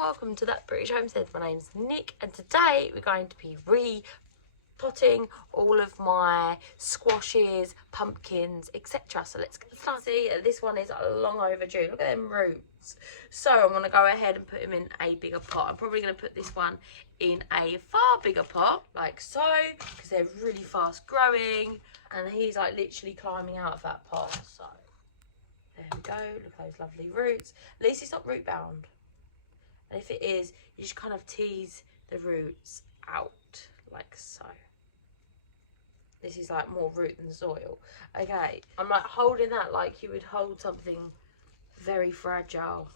welcome to That British Homestead. My name's Nick and today we're going to be repotting all of my squashes, pumpkins, etc. So let's get started. This one is long overdue. Look at them roots. So I'm going to go ahead and put them in a bigger pot. I'm probably going to put this one in a far bigger pot like so because they're really fast growing and he's like literally climbing out of that pot. So there we go, look at those lovely roots. At least it's not root bound. And if it is, you just kind of tease the roots out like so. This is like more root than soil. Okay, I'm like holding that like you would hold something very fragile.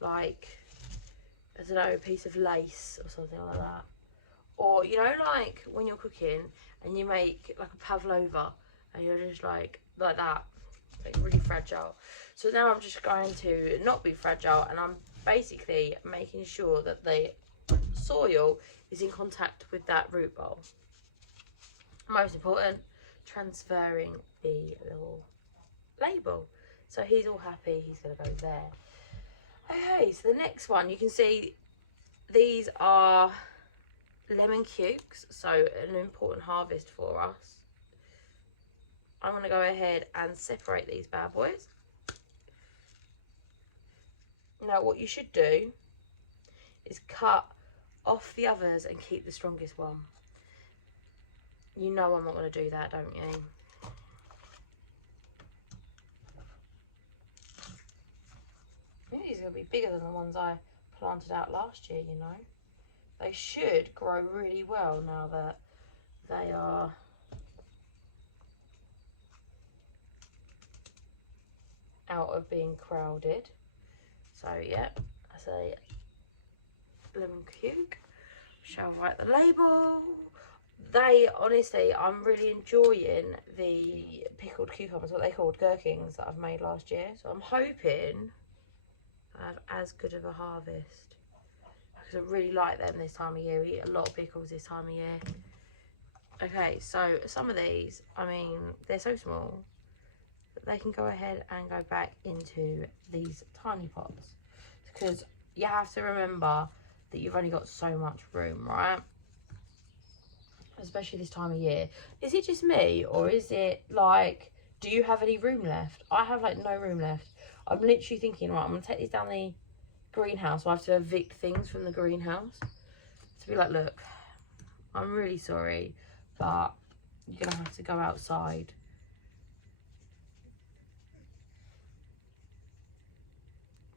Like, I don't know, a piece of lace or something like that. Or, you know, like when you're cooking and you make like a pavlova and you're just like that. Like really fragile. So now I'm just going to not be fragile and I'm basically making sure that the soil is in contact with that root bowl. Most important, transferring the little label. So he's all happy, he's going to go there. Okay, so the next one, you can see these are lemon cukes, so an important harvest for us. I'm going to go ahead and separate these bad boys. Now what you should do is cut off the others and keep the strongest one. You know I'm not going to do that, don't you? I think these are going to be bigger than the ones I planted out last year, you know. They should grow really well now that they are out of being crowded. So yeah, I say lemon cuke. Shall write the label. They honestly, I'm really enjoying the pickled cucumbers, what they called gherkins that I've made last year. So I'm hoping I have as good of a harvest because I really like them this time of year. We eat a lot of pickles this time of year. Okay, so some of these, I mean, they're so small. They can go ahead and go back into these tiny pots because you have to remember that you've only got so much room, right? Especially this time of year. Is it just me or is it like, do you have any room left? I have like no room left. I'm literally thinking, right, I'm gonna take these down the greenhouse. So I have to evict things from the greenhouse to be like, look, I'm really sorry, but you're gonna have to go outside.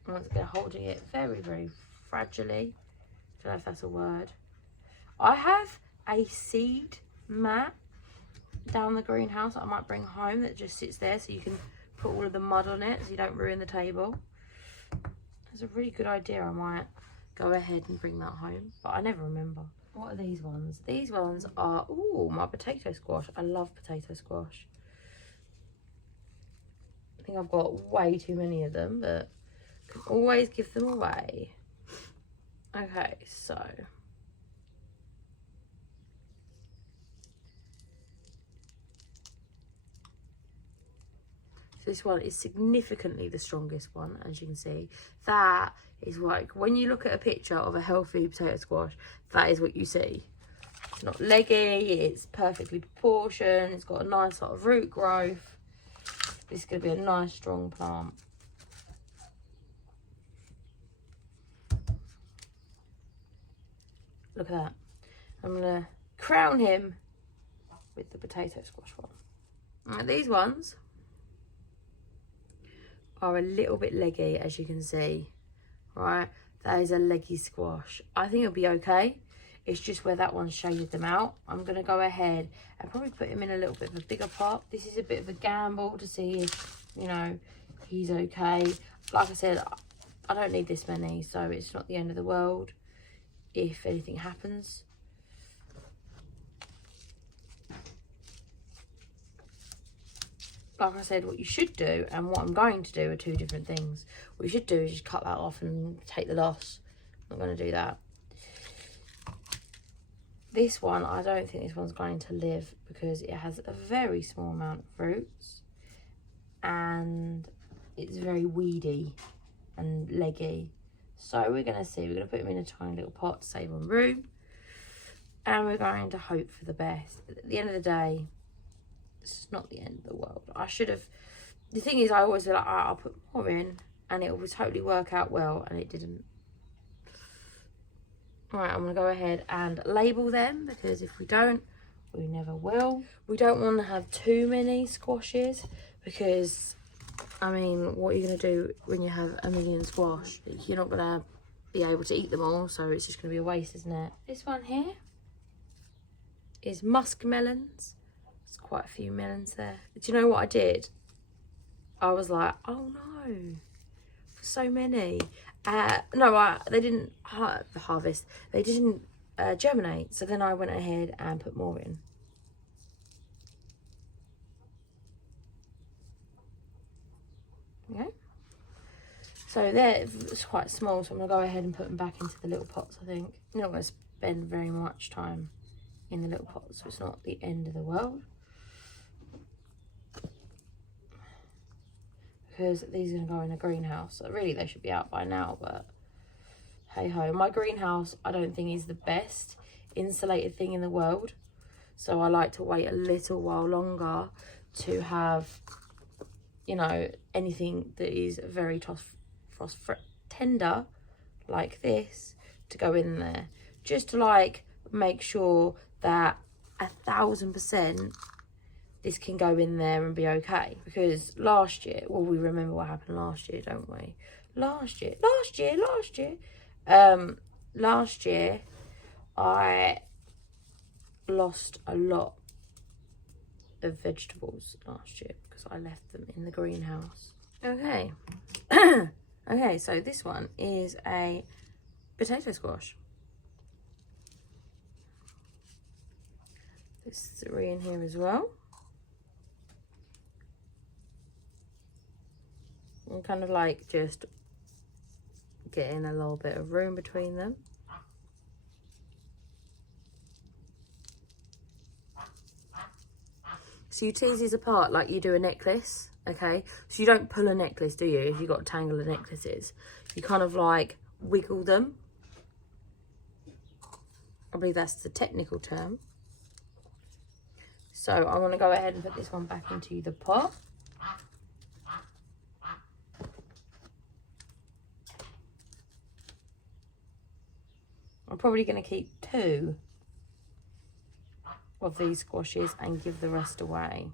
Once again, holding it very, very fragilely. Don't know if that's a word. I have a seed mat down the greenhouse that I might bring home that just sits there so you can put all of the mud on it so you don't ruin the table. It's a really good idea. I might go ahead and bring that home, but I never remember. What are these ones? These ones are, ooh, my potato squash. I love potato squash. I think I've got way too many of them, but can always give them away. Okay, so this one is significantly the strongest one, as you can see. That is like, when you look at a picture of a healthy potato squash, that is what you see. It's not leggy, it's perfectly proportioned, it's got a nice lot of root growth. This is going to be a nice strong plant. Look at that. I'm going to crown him with the potato squash one. Right, these ones are a little bit leggy, as you can see. Right, that is a leggy squash. I think it'll be okay. It's just where that one shaded them out. I'm going to go ahead and probably put him in a little bit of a bigger pot. This is a bit of a gamble to see if, you know, he's okay. Like I said, I don't need this many, so it's not the end of the world if anything happens. Like I said, what you should do and what I'm going to do are two different things. What you should do is just cut that off and take the loss. I'm not going to do that. This one, I don't think this one's going to live because it has a very small amount of roots and it's very weedy and leggy. So we're going to see. We're going to put them in a tiny little pot to save on room. And we're going to hope for the best. At the end of the day, this is not the end of the world. I should have... The thing is, I always feel like, I'll put more in and it will totally work out well, and it didn't. Right, I'm going to go ahead and label them, because if we don't, we never will. We don't want to have too many squashes, because, I mean, what are you going to do when you have a million squash? You're not going to be able to eat them all, so it's just going to be a waste, isn't it? This one here is musk melons. There's quite a few melons there. Do you know what I did? I was like, oh no, so many. No, they didn't harvest. They didn't germinate. So then I went ahead and put more in. Okay. So it's quite small. So I'm going to go ahead and put them back into the little pots, I think. I'm not going to spend very much time in the little pots. So it's not the end of the world. Because these are going to go in a greenhouse. So really, they should be out by now, but hey ho. My greenhouse, I don't think is the best insulated thing in the world. So I like to wait a little while longer to have, you know, anything that is very frost tender, like this, to go in there. Just to, like, make sure that 1000% this can go in there and be okay. Because last year, well, we remember what happened last year, don't we? Last year, I lost a lot of vegetables last year because I left them in the greenhouse. Okay. Okay, so this one is a potato squash. There's 3 in here as well. And kind of like just getting a little bit of room between them. So you tease these apart like you do a necklace, okay? So you don't pull a necklace, do you? If you've got a tangle of necklaces, you kind of like wiggle them. I believe that's the technical term. So I want to go ahead and put this one back into the pot. I'm probably going to keep 2 of these squashes and give the rest away.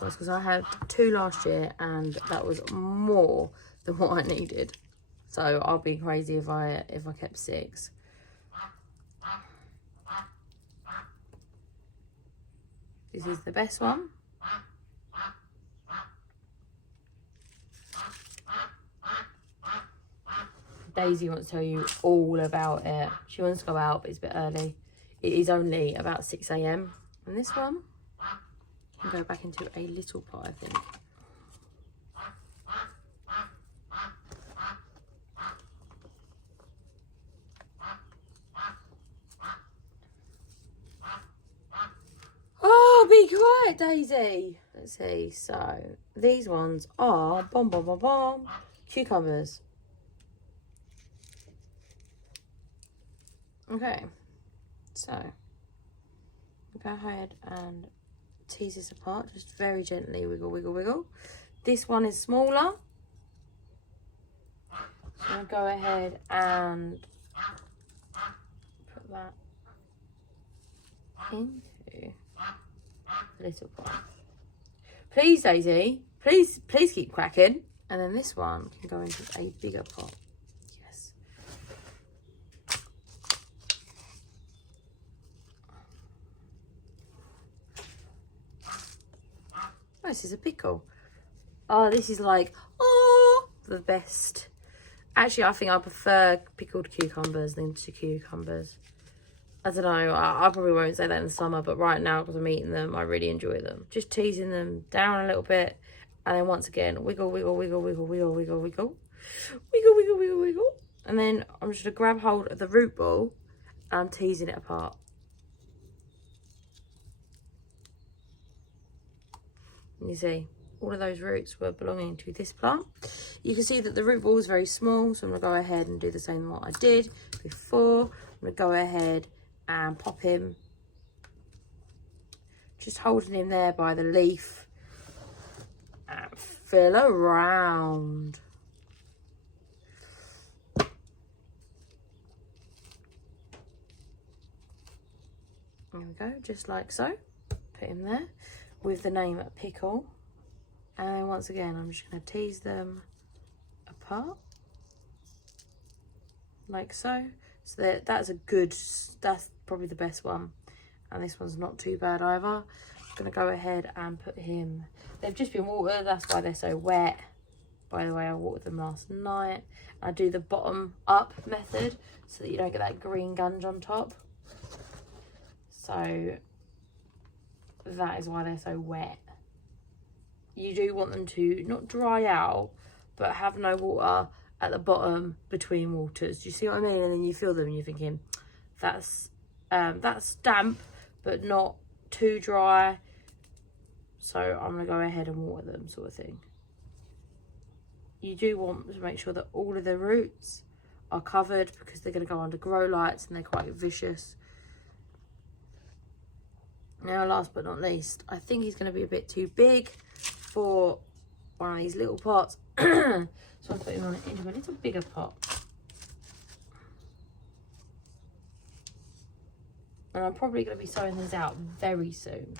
Because I had 2 last year and that was more than what I needed. So I'll be crazy if I kept 6. This is the best one. Daisy wants to tell you all about it. She wants to go out, but it's a bit early. It is only about 6 AM. And this one, I'll go back into a little pot, I think. Oh, be quiet, Daisy. Let's see. So these ones are cucumbers. Okay, so go ahead and tease this apart, just very gently, wiggle, wiggle, wiggle. This one is smaller, so I'm gonna go ahead and put that into a little pot. Please, Daisy, please keep cracking. And then this one can go into a bigger pot. Yes. Oh, this is a pickle. Oh, this is like, oh, the best. Actually, I think I prefer pickled cucumbers than to cucumbers. I don't know, I probably won't say that in the summer, but right now, because I'm eating them, I really enjoy them. Just teasing them down a little bit, and then once again, wiggle, wiggle, wiggle, wiggle, wiggle, wiggle, wiggle. Wiggle, wiggle, wiggle, wiggle. And then I'm just going to grab hold of the root ball and I'm teasing it apart. And you see, all of those roots were belonging to this plant. You can see that the root ball is very small, so I'm going to go ahead and do the same what I did before. I'm going to go ahead and pop him, just holding him there by the leaf, and fill around. There we go, just like so. Put him there with the name Pickle. And then once again, I'm just going to tease them apart. Like so. So that's that's probably the best one. And this one's not too bad either. I'm going to go ahead and put him... They've just been watered, that's why they're so wet. By the way, I watered them last night. I do the bottom up method so that you don't get that green gunge on top. So that is why they're so wet. You do want them to not dry out, but have no water at the bottom between waters. Do you see what I mean? And then you feel them and you're thinking, that's damp, but not too dry. So I'm going to go ahead and water them, sort of thing. You do want to make sure that all of the roots are covered because they're going to go under grow lights and they're quite vicious. Now, last but not least, I think he's going to be a bit too big for one of these little pots. So I'm putting him into a little bigger pot. And I'm probably going to be sowing these out very soon.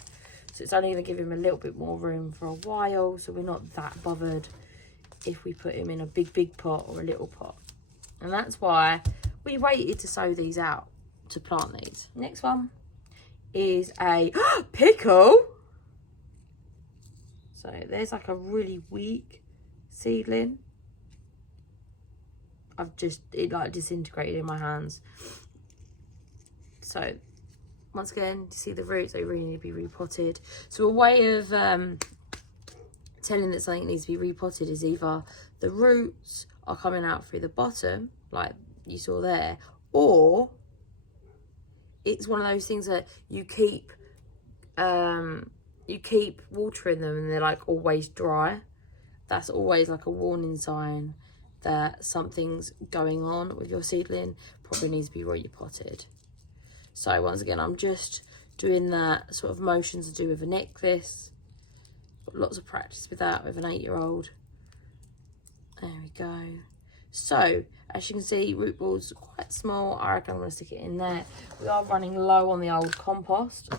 So it's only going to give him a little bit more room for a while. So we're not that bothered if we put him in a big pot or a little pot. And that's why we waited to sow these out, to plant these. Next one is a pickle. So there's like a really weak seedling. It like disintegrated in my hands. So once again, you see the roots, they really need to be repotted. So a way of telling that something needs to be repotted is either the roots are coming out through the bottom, like you saw there, or it's one of those things that you keep watering them and they're like always dry. That's always like a warning sign that something's going on with your seedling. Probably needs to be repotted. So once again, I'm just doing that sort of motions to do with a necklace. Got lots of practice with that with an 8-year-old. There we go. So as you can see, root balls quite small. I reckon I'm going to stick it in there. We are running low on the old compost.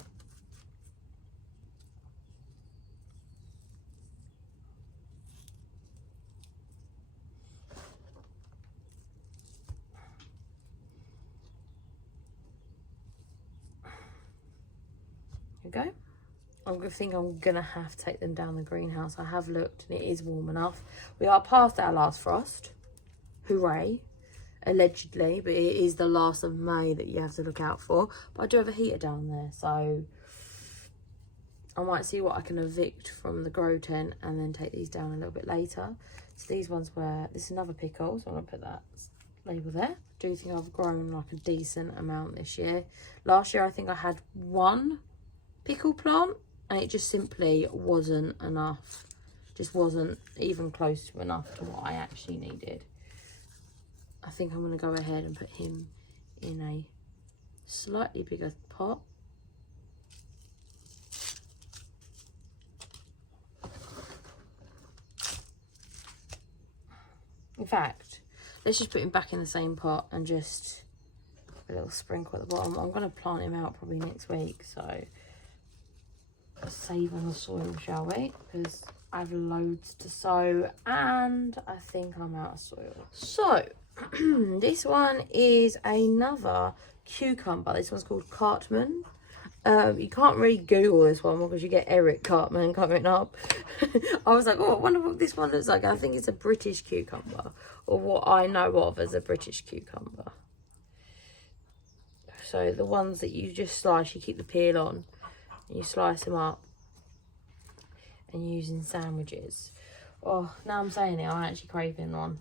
There we go. I think I'm going to have to take them down the greenhouse. I have looked and it is warm enough. We are past our last frost. Hooray. Allegedly, but it is the last of May that you have to look out for. But I do have a heater down there, so I might see what I can evict from the grow tent and then take these down a little bit later. So these ones were, this is another pickle, so I'm going to put that label there. I do think I've grown like a decent amount this year. Last year I think I had one pickle plant and it just simply wasn't enough. Just wasn't even close to enough to what I actually needed. I think I'm going to go ahead and put him in a slightly bigger pot. In fact, let's just put him back in the same pot and just a little sprinkle at the bottom. I'm going to plant him out probably next week, so let's save on the soil, shall we? Because I have loads to sow and I think I'm out of soil. So this one is another cucumber. This one's called Cartman. You can't really Google this one because you get Eric Cartman coming up. I was like, oh, I wonder what this one looks like. I think it's a British cucumber, or what I know of as a British cucumber. So the ones that you just slice, you keep the peel on, and you slice them up and use in sandwiches. Oh, now I'm saying it, I'm actually craving one.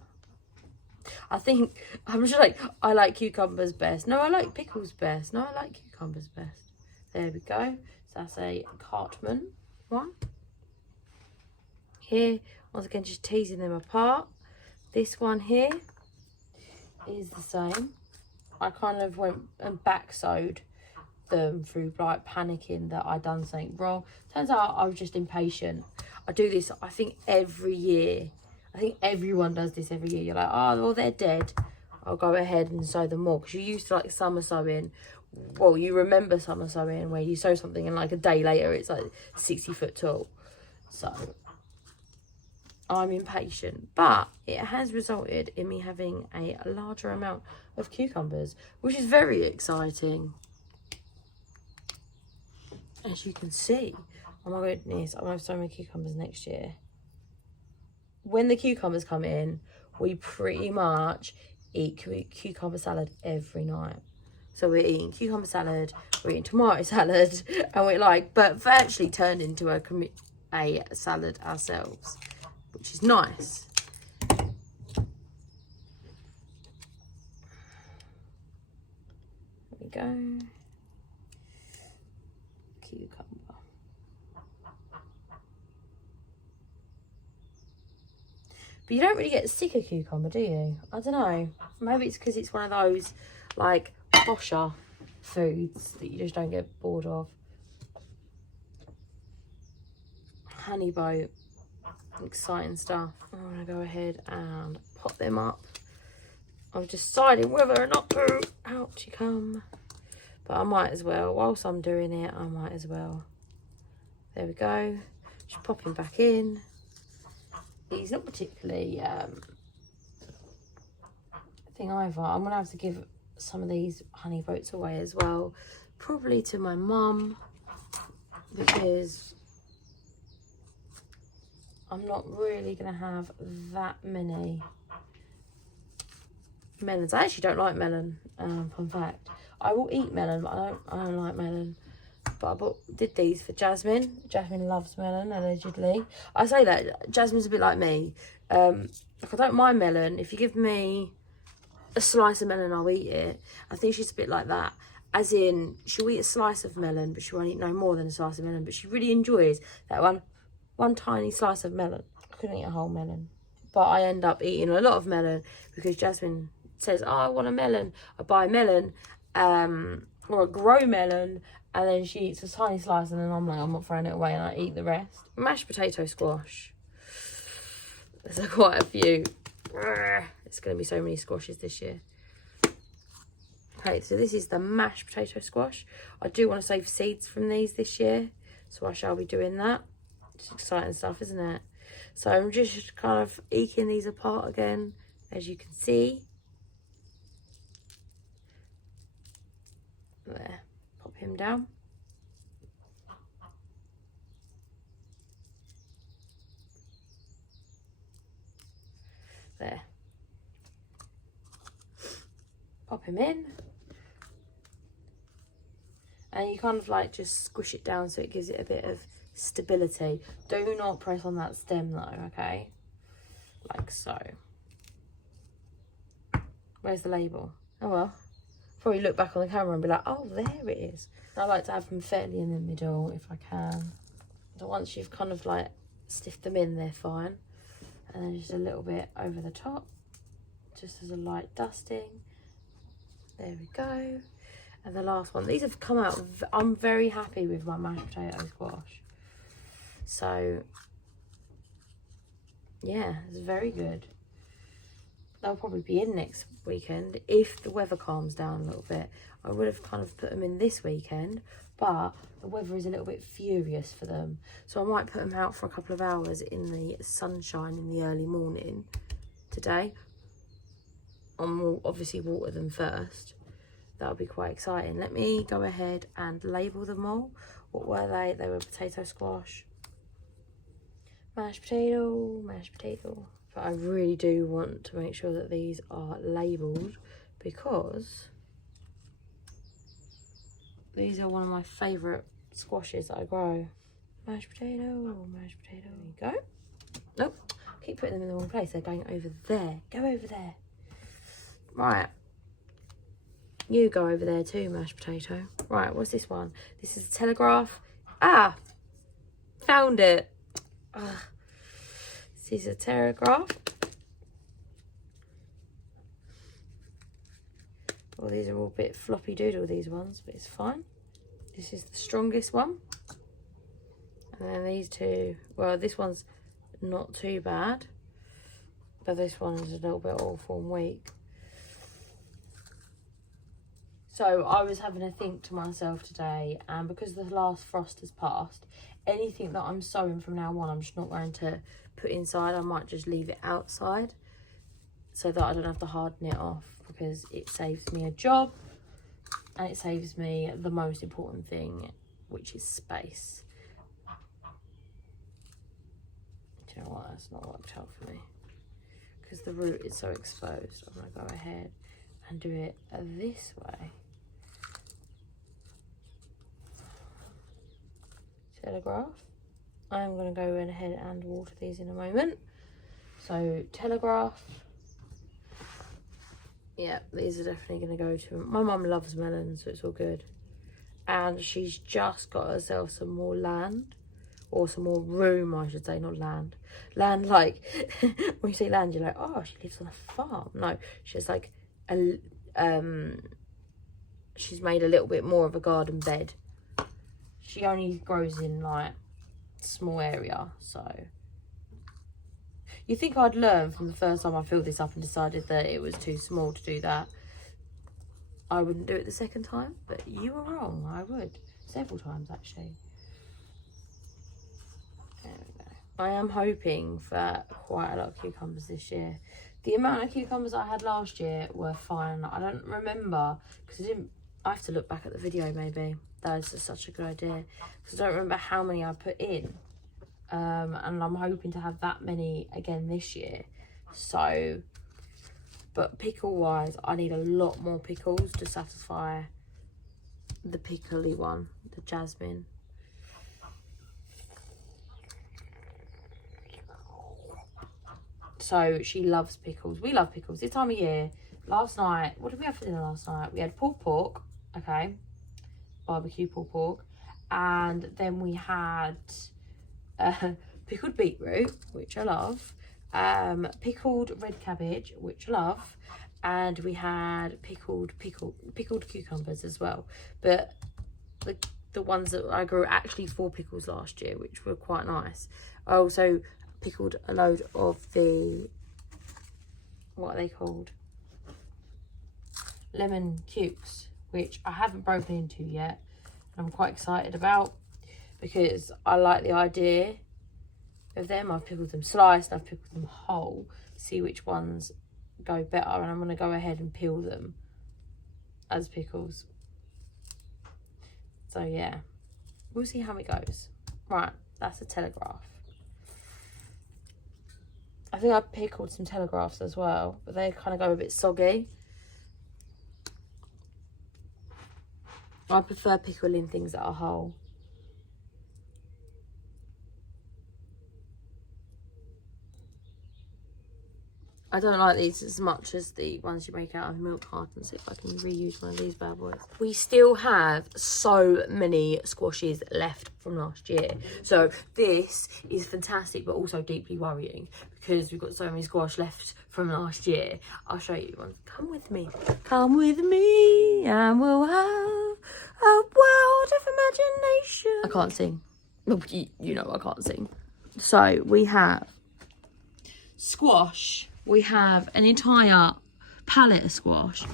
I think, I'm just like, I like cucumbers best. No, I like pickles best. No, I like cucumbers best. There we go. So that's a Cartman one. Here, once again, just teasing them apart. This one here is the same. I kind of went and back sewed them through like panicking that I'd done something wrong. Turns out I was just impatient. I do this, I think, every year. I think everyone does this every year. You're like, oh, well, they're dead. I'll go ahead and sew them more. Because you used to like summer sewing. Well, you remember summer sewing where you sew something and like a day later it's like 60 foot tall. So I'm impatient. But it has resulted in me having a larger amount of cucumbers, which is very exciting. As you can see. Oh my goodness, I'm going to have so many cucumbers next year. When the cucumbers come in, we pretty much eat cucumber salad every night. So we're eating cucumber salad, we're eating tomato salad, and we're like, but virtually turned into a salad ourselves, which is nice. There we go. Cucumber. But you don't really get sick of cucumber, do you? I don't know. Maybe it's because it's one of those, like, posher foods that you just don't get bored of. Honey boat. Exciting stuff. I'm going to go ahead and pop them up. I'm deciding whether or not to. Out you come. But I might as well. Whilst I'm doing it, I might as well. There we go. Just pop him back in. He's not particularly thing either. I'm gonna have to give some of these honey boats away as well, probably to my mum, because I'm not really gonna have that many melons. I actually don't like melon. Fun fact, I will eat melon, but I don't like melon. But I did these for Jasmine. Jasmine loves melon, allegedly. I say that, Jasmine's a bit like me. Like, I don't mind melon. If you give me a slice of melon, I'll eat it. I think she's a bit like that. As in, she'll eat a slice of melon, but she won't eat no more than a slice of melon. But she really enjoys that one tiny slice of melon. I couldn't eat a whole melon. But I end up eating a lot of melon because Jasmine says, oh, I want a melon. I buy a melon, or a grow melon, and then she eats a tiny slice, and then I'm like, I'm not throwing it away, and I eat the rest. Mashed potato squash. There's quite a few. It's going to be so many squashes this year. Okay, so this is the mashed potato squash. I do want to save seeds from these this year, so I shall be doing that. It's exciting stuff, isn't it? So I'm just kind of eking these apart again, as you can see. There. Pop him down. There. Pop him in. And you kind of like just squish it down so it gives it a bit of stability. Do not press on that stem though, okay? Like so. Where's the label? Oh well. Probably look back on the camera and be like, oh, there it is. I like to have them fairly in the middle if I can. So once you've kind of like stiffed them in, they're fine. And then just a little bit over the top, just as a light dusting. There we go. And the last one, these have come out, I'm very happy with my mashed potato squash. So yeah, it's very good. They'll probably be in next weekend if the weather calms down a little bit. I would have kind of put them in this weekend, but the weather is a little bit furious for them. So I might put them out for a couple of hours in the sunshine in the early morning today. I'll obviously water them first. That'll be quite exciting. Let me go ahead and label them all. What were they? They were potato squash, mashed potato, mashed potato. But I really do want to make sure that these are labelled because these are one of my favourite squashes that I grow. Mashed potato, mashed potato. There you go. Nope, keep putting them in the wrong place. They're going over there. Go over there. Right. You go over there too, mashed potato. Right, what's this one? This is a Telegraph. Ah! Found it. Ugh. This is a Telegraph. Well, these are all a bit floppy doodle, these ones, but it's fine. This is the strongest one. And then these two, well, this one's not too bad, but this one is a little bit awful and weak. So I was having a think to myself today, and because the last frost has passed, anything that I'm sowing from now on, I'm just not going to put inside. I might just leave it outside so that I don't have to harden it off, because it saves me a job and it saves me the most important thing, which is space. Do you know what? That's not worked out for me, because the root is so exposed. I'm going to go ahead and do it this way. Telegraph. I'm going to go ahead and water these in a moment. So Telegraph. Yeah, these are definitely going to go to... My mum loves melons, so it's all good. And she's just got herself some more land. Or some more room, I should say, not land. Land, like... when you say land, you're like, oh, she lives on a farm. No, she's like... she's made a little bit more of a garden bed. She only grows in, like, small area, so... You think I'd learn from the first time I filled this up and decided that it was too small to do that. I wouldn't do it the second time, but you were wrong. I would. Several times, actually. There we go. I am hoping for quite a lot of cucumbers this year. The amount of cucumbers I had last year were fine. I don't remember, because I have to look back at the video, maybe. That is such a good idea, because I don't remember how many I put in. And I'm hoping to have that many again this year. So, but pickle wise, I need a lot more pickles to satisfy the pickly one, the jasmine. So she loves pickles. We love pickles this time of year. Last night, what did we have for dinner last night? We had pulled pork, okay, barbecue pulled pork, and then we had pickled beetroot, which I love, pickled red cabbage, which I love, and we had pickled cucumbers as well. But the ones that I grew actually 4 pickles last year, which were quite nice. I also pickled a load of the, what are they called, lemon cubes, which I haven't broken into yet, and I'm quite excited about, because I like the idea of them. I've pickled them sliced, I've pickled them whole, see which ones go better, and I'm going to go ahead and peel them as pickles. So yeah, we'll see how it goes. Right, that's a Telegraph. I think I pickled some Telegraphs as well, but they kind of go a bit soggy. I prefer pickling things that are whole. I don't like these as much as the ones you make out of milk cartons. If I can reuse one of these bad boys. We still have so many squashes left from last year. So this is fantastic, but also deeply worrying, because we've got so many squash left from last year. I'll show you one. Come with me. Come with me and we'll have a world of imagination. I can't sing. You know I can't sing. So we have squash. We have an entire pallet of squash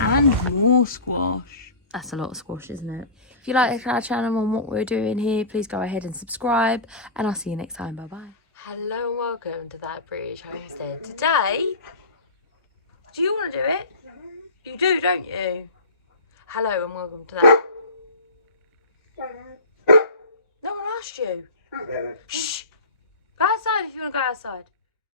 and more squash. That's a lot of squash, isn't it? If you like our channel and what we're doing here, please go ahead and subscribe, and I'll see you next time. Bye bye. Hello and welcome to That British Homestead. Today, do you want to do it? You do, don't you? Hello and welcome to that. No one asked you. Shh. Go outside if you want to go outside.